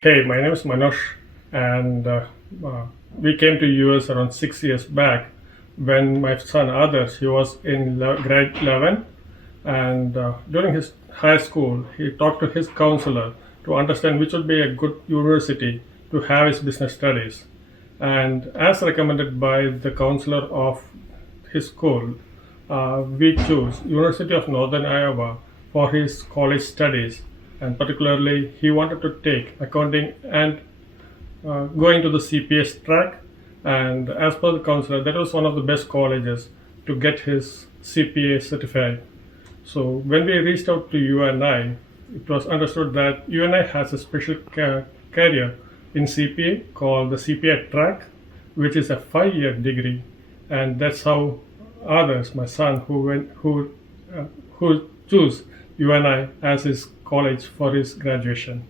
Hey, my name is Manosh, and we came to US around 6 years back when my son Adarsh, he was in grade 11, and during his high school, he talked to his counselor to understand which would be a good university to have his business studies. And as recommended by the counselor of his school, we chose University of Northern Iowa for his college studies, and particularly he wanted to take accounting and going to the CPS track. And as per the counselor, that was one of the best colleges to get his CPA certified. So when we reached out to UNI, it was understood that UNI has a special career in CPA called the CPA track, which is a 5-year degree, and that's how others, my son, who chose UNI as his college for his graduation.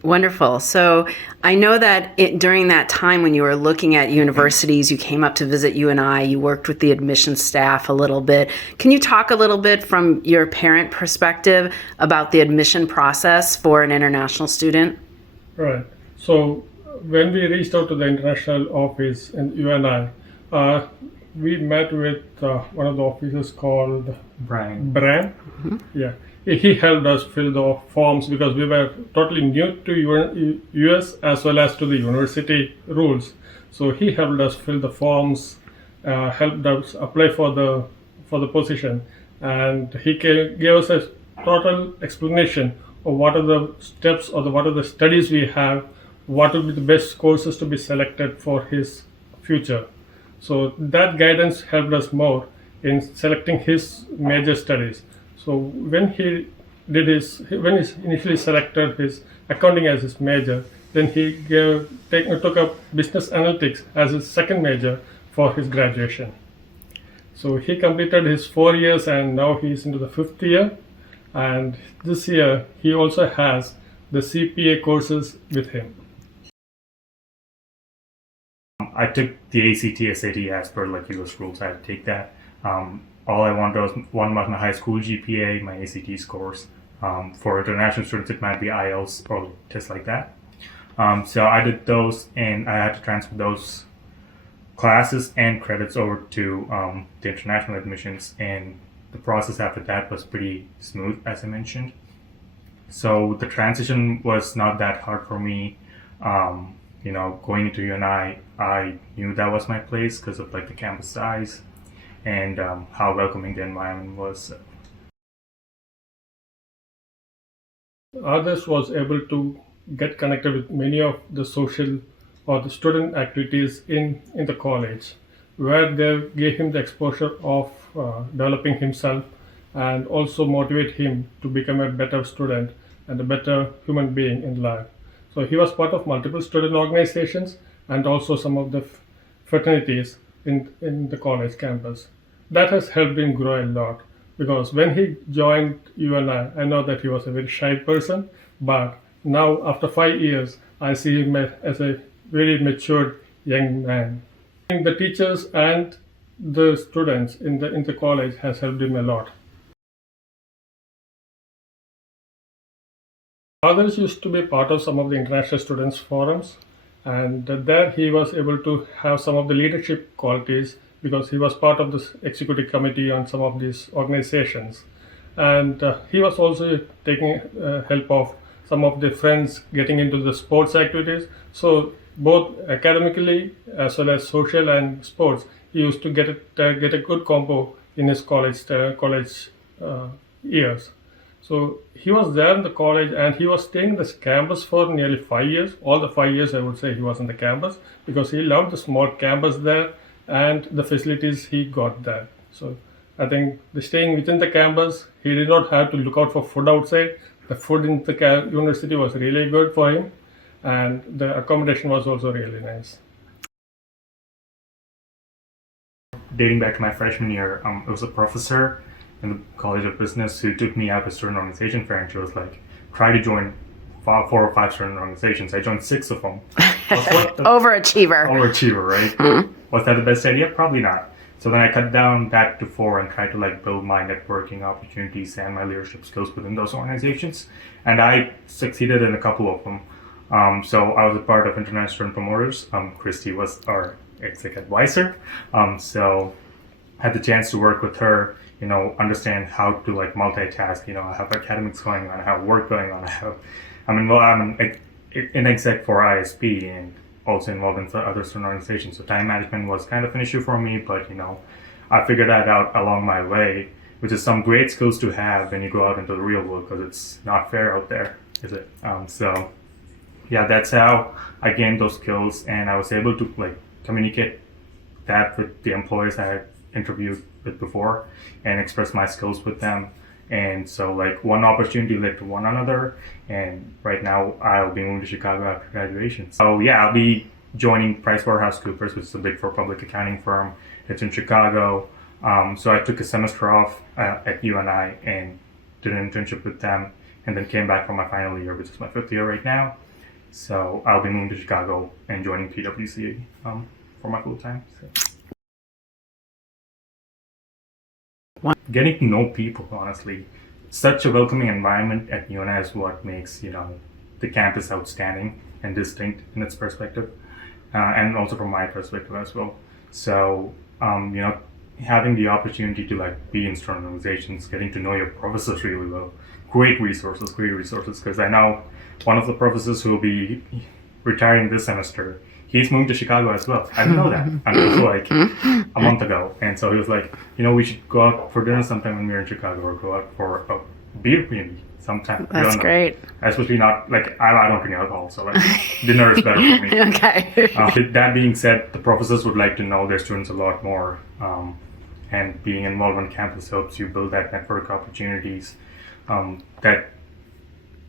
Wonderful. So I know that during that time when you were looking at universities, you came up to visit UNI, you worked with the admissions staff a little bit. Can you talk a little bit from your parent perspective about the admission process for an international student? Right. So when we reached out to the international office in UNI, we met with one of the officers called Brian. Yeah, he helped us fill the forms because we were totally new to US as well as to the university rules. So he helped us fill the forms, helped us apply for the position, and he gave us a total explanation of what are the steps or what are the studies we have, what would be the best courses to be selected for his future. So that guidance helped us more in selecting his major studies. So when he initially selected his accounting as his major, then he took up business analytics as his second major for his graduation. So he completed his 4 years and now he's into the 5th year. And this year he also has the CPA courses with him. I took the ACT SAT as per US rules. I had to take that. All I wanted was one was my high school GPA, my ACT scores. For international students, it might be IELTS or tests like that. So I did those, and I had to transfer those classes and credits over to the international admissions, and the process after that was pretty smooth, as I mentioned. So the transition was not that hard for me. Going into UNI, I knew that was my place because of the campus size and how welcoming the environment was. Others was able to get connected with many of the social or the student activities in the college, where they gave him the exposure of developing himself and also motivate him to become a better student and a better human being in life. So he was part of multiple student organizations and also some of the fraternities in the college campus. That has helped him grow a lot because when he joined UNI, I know that he was a very shy person, but now after 5 years, I see him as a very matured young man. The teachers and the students in the college has helped him a lot. Others used to be part of some of the international students forums, and there he was able to have some of the leadership qualities because he was part of this executive committee on some of these organizations, and he was also taking help of some of the friends getting into the sports activities. So both academically as well as social and sports, he used to get a good combo in his college years. So he was there in the college and he was staying in this campus for nearly 5 years. All the 5 years I would say he was in the campus because he loved the small campus there and the facilities he got there. So I think the staying within the campus, he did not have to look out for food outside. The food in the university was really good for him and the accommodation was also really nice. Dating back to my freshman year, it was a professor in the College of Business who took me out to student organization fair, and she was like, try to join 4 or 5 student organizations. I joined 6 of them. Overachiever. Overachiever, right? Mm-hmm. Was that the best idea? Probably not. So then I cut down that to 4 and tried to build my networking opportunities and my leadership skills within those organizations. And I succeeded in a couple of them. So I was a part of International Student Promoters. Kristi was our exec advisor. So I had the chance to work with her, understand how to like multitask. I have academics going on, I have work going on. I'm an exec for ISP and also involved in other student organizations. So time management was kind of an issue for me, but I figured that out along my way, which is some great skills to have when you go out into the real world, because it's not fair out there, is it? So yeah, that's how I gained those skills, and I was able to like communicate that with the employers I had interviewed with before and express my skills with them. And so like one opportunity led to one another, and right now I'll be moving to Chicago after graduation. So yeah, I'll be joining PricewaterhouseCoopers, which is a Big Four public accounting firm. It's in Chicago. So I took a semester off at UNI and did an internship with them, and then came back for my final year, which is my 5th year right now. So I'll be moving to Chicago and joining PwC for my full time. So. Getting to know people, honestly. Such a welcoming environment at UNI is what makes, the campus outstanding and distinct in its perspective, and also from my perspective as well. So, having the opportunity to like be in student organizations, getting to know your professors really well, great resources, because I know one of the professors who will be retiring this semester, he's moving to Chicago as well. I didn't know that until like a month ago. And so he was like, we should go out for dinner sometime when we're in Chicago, or go out for a beer maybe sometime. That's great. Especially not, like, I don't drink alcohol, so like dinner is better for me. Okay. That being said, the professors would like to know their students a lot more. And being involved on campus helps you build that network opportunities that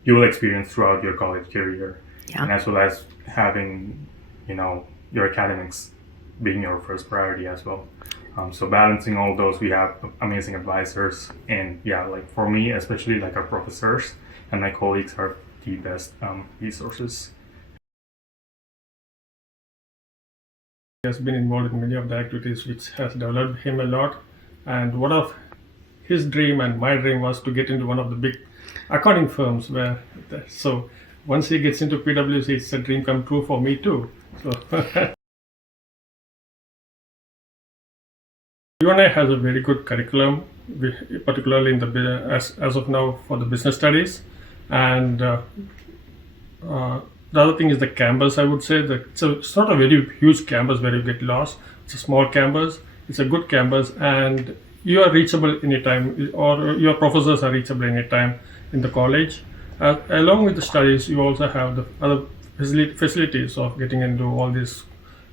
you will experience throughout your college career. Yeah. And as well as having your academics being your first priority as well. So balancing all those, we have amazing advisors, and yeah, like for me, especially like our professors and my colleagues are the best resources. He has been involved in many of the activities which has developed him a lot, and one of his dream and my dream was to get into one of the big accounting firms so once he gets into PwC, it's a dream come true for me too. So UNI has a very good curriculum, particularly in as of now for the business studies, and the other thing is the campus. I would say that it's not a very huge campus where you get lost. It's a small campus. It's a good campus, and you are reachable anytime, or your professors are reachable anytime in the college. Along with the studies, you also have the other facilities of getting into all these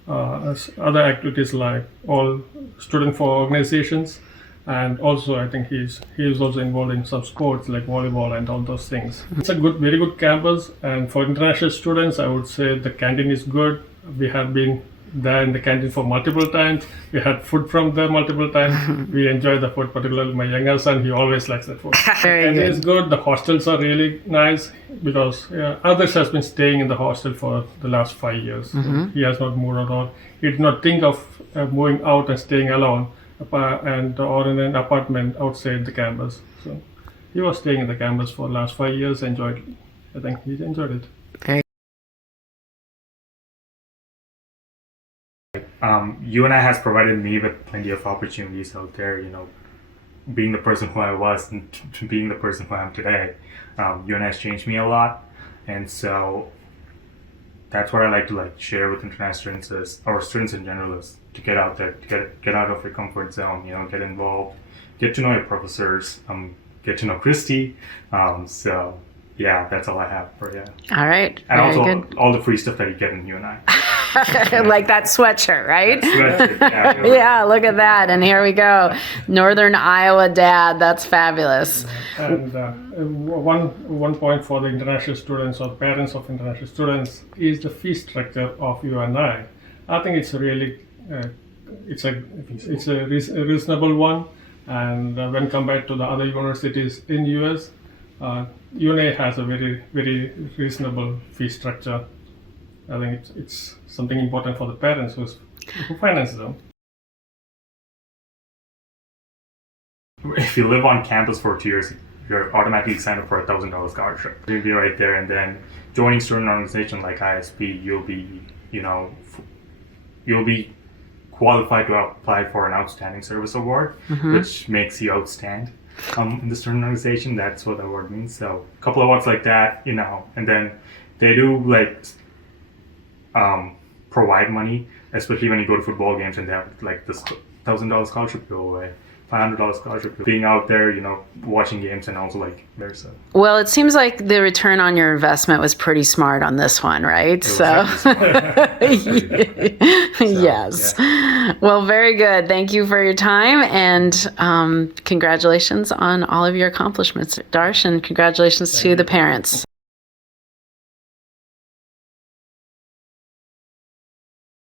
other activities, like all student for organizations, and also I think he is also involved in some sports like volleyball and all those things. It's a very good campus, and for international students, I would say the canteen is good. We have been there in the canteen for multiple times. We had food from there multiple times. We enjoy the food, particularly my younger son. He always likes that food. Very good. It's good. The hostels are really nice because Adarsh has been staying in the hostel for the last 5 years. He has not moved around. He did not think of moving out and staying alone or in an apartment outside the campus. So he was staying in the campus for the last 5 years. I think he enjoyed it. Very. UNI has provided me with plenty of opportunities out there, being the person who I was and to being the person who I am today. UNI has changed me a lot, and so that's what I like to share with international students or students in general, is to get out there, to get out of your comfort zone, get involved, get to know your professors, get to know Kristi. So yeah, that's all I have for you. All right. And Very also good. all the free stuff that you get in UNI. Like that sweatshirt, right? Yeah, Yeah, look at that. And here we go. Northern Iowa Dad. That's fabulous. And one point for the international students or parents of international students is the fee structure of UNI. I think it's really it's a reasonable one, and when compared to the other universities in US, UNI has a very reasonable fee structure. I think it's something important for the parents who finance them. If you live on campus for 2 years, you're automatically signed up for a $1,000 scholarship. You'll be right there, and then joining student organization like ISP, you'll be, you'll be qualified to apply for an outstanding service award, which makes you outstand in the student organization. That's what the award means. So a couple of awards like that, and then they do like provide money, especially when you go to football games and they have like this $1,000 scholarship giveaway, $500 scholarship. Being out there, watching games and also like there's a. Well, it seems like the return on your investment was pretty smart on this one, right? So, yes. Yeah. Well, very good. Thank you for your time, and congratulations on all of your accomplishments, Adarsh, and congratulations to the parents.